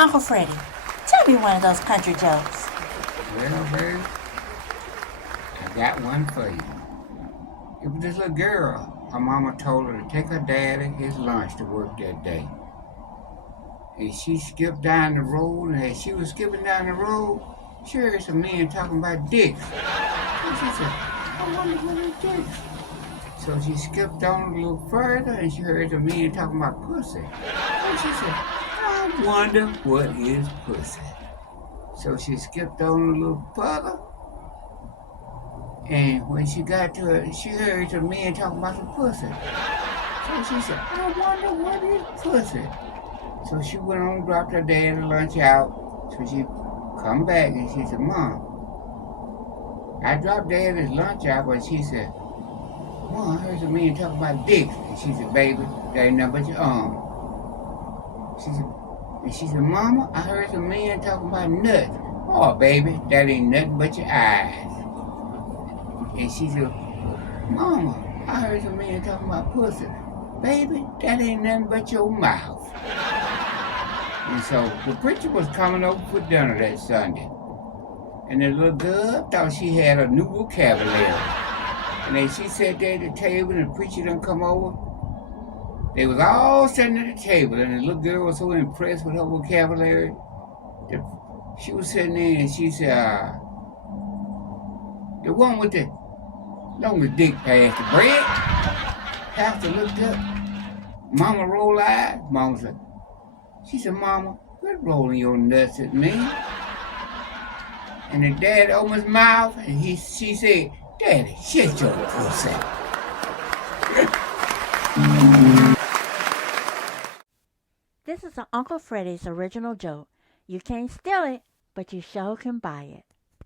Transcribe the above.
Uncle Freddy, tell me one of those country jokes. Well, baby, I got one for you. It was this little girl. Her mama told her to take her daddy his lunch to work that day. And she skipped down the road, and as she was skipping down the road, she heard some men talking about dicks. And she said, I wonder what is dicks. So she skipped on a little further, and she heard some men talking about pussy. And she said, I wonder what is pussy. So she skipped on a little further, and when she got to it, she heard some men talking about some pussy. So she said, I wonder what is pussy. So she went on and dropped her dad's lunch out. So she come back and she said, Mom, I dropped dad's lunch out, but she said, Mom, I heard some men talking about dicks. And she said, baby, that ain't nothing but your arm. She said, Mama, I heard some men talking about nuts. Oh, baby, that ain't nothing but your eyes. And she said, Mama, I heard some men talking about pussy. Baby, that ain't nothing but your mouth. And so the preacher was coming over for dinner that Sunday. And the little girl thought she had a new vocabulary. And then she sat there at the table and the preacher done come over. They was all sitting at the table and the little girl was so impressed with her vocabulary. She was sitting there and she said, the one with the longest dick past the bread. Pastor looked up. Mama rolled eyes. Mama said, she said, Mama, quit rolling your nuts at me. And the dad opened his mouth and she said, Daddy, shut your pussy. This is an Uncle Freddy's original joke. You can't steal it, but you sure can buy it.